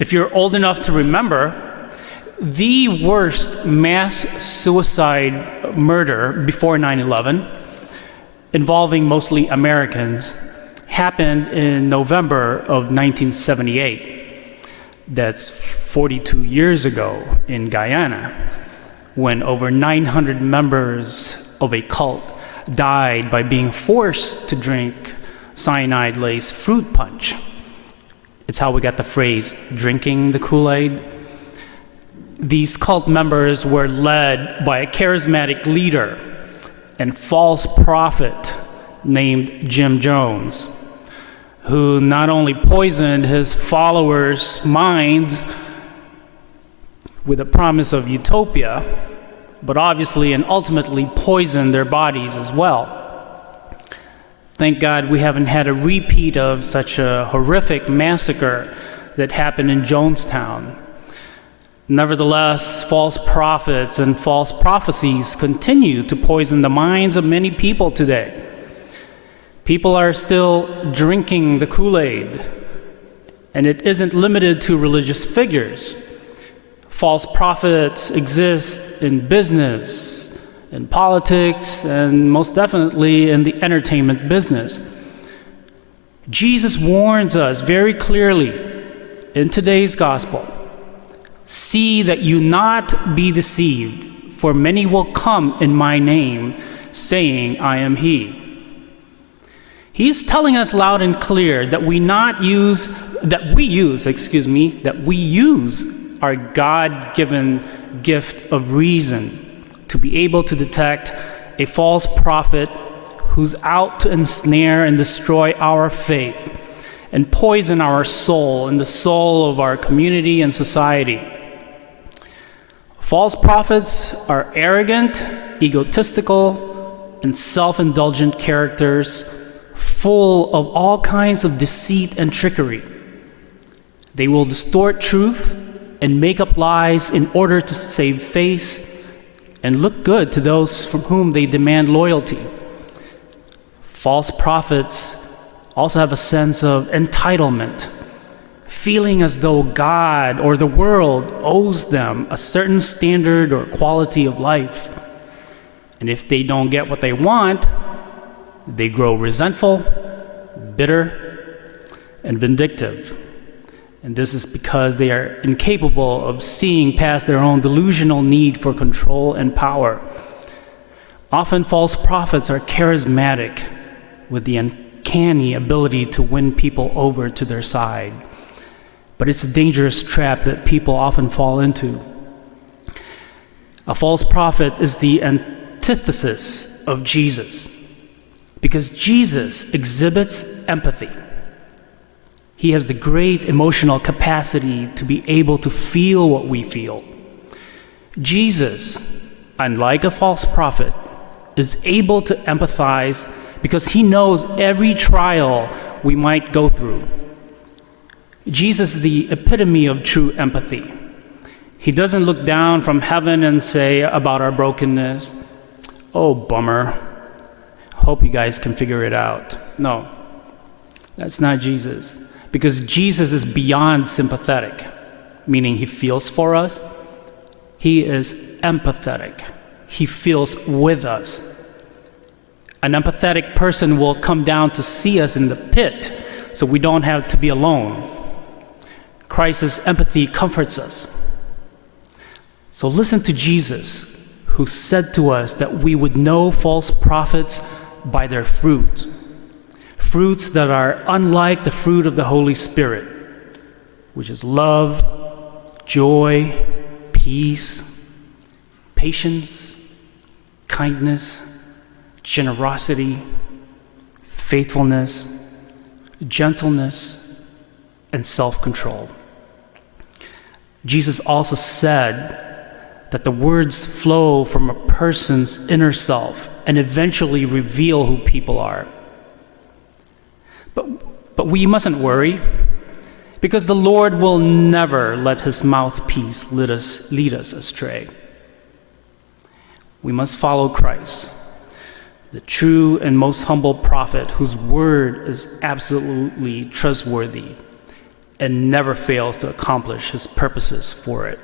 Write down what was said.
If you're old enough to remember, the worst mass suicide murder before 9/11, involving mostly Americans, happened in November of 1978. That's 42 years ago in Guyana, when over 900 members of a cult died by being forced to drink cyanide-laced fruit punch. It's how we got the phrase, drinking the Kool-Aid. These cult members were led by a charismatic leader and false prophet named Jim Jones, who not only poisoned his followers' minds with a promise of utopia, but obviously and ultimately poisoned their bodies as well. Thank God we haven't had a repeat of such a horrific massacre that happened in Jonestown. Nevertheless, false prophets and false prophecies continue to poison the minds of many people today. People are still drinking the Kool-Aid, and it isn't limited to religious figures. False prophets exist in business, in politics, and most definitely in the entertainment business. Jesus warns us very clearly in today's gospel, "See that you not be deceived, for many will come in my name, saying, I am he." He's telling us loud and clear that we use our God-given gift of reason to be able to detect a false prophet who's out to ensnare and destroy our faith and poison our soul and the soul of our community and society. False prophets are arrogant, egotistical, and self-indulgent characters full of all kinds of deceit and trickery. They will distort truth and make up lies in order to save face and look good to those from whom they demand loyalty. False prophets also have a sense of entitlement, feeling as though God or the world owes them a certain standard or quality of life. And if they don't get what they want, they grow resentful, bitter, and vindictive. And this is because they are incapable of seeing past their own delusional need for control and power. Often false prophets are charismatic with the uncanny ability to win people over to their side. But it's a dangerous trap that people often fall into. A false prophet is the antithesis of Jesus, because Jesus exhibits empathy. He has the great emotional capacity to be able to feel what we feel. Jesus, unlike a false prophet, is able to empathize because he knows every trial we might go through. Jesus is the epitome of true empathy. He doesn't look down from heaven and say about our brokenness, "Oh, bummer. Hope you guys can figure it out." No, that's not Jesus. Because Jesus is beyond sympathetic, meaning he feels for us. He is empathetic. He feels with us. An empathetic person will come down to see us in the pit, so we don't have to be alone. Christ's empathy comforts us. So listen to Jesus, who said to us that we would know false prophets by their fruit. Fruits that are unlike the fruit of the Holy Spirit, which is love, joy, peace, patience, kindness, generosity, faithfulness, gentleness, and self-control. Jesus also said that the words flow from a person's inner self and eventually reveal who people are. But we mustn't worry, because the Lord will never let his mouthpiece lead us astray. We must follow Christ, the true and most humble prophet whose word is absolutely trustworthy, and never fails to accomplish his purposes for it.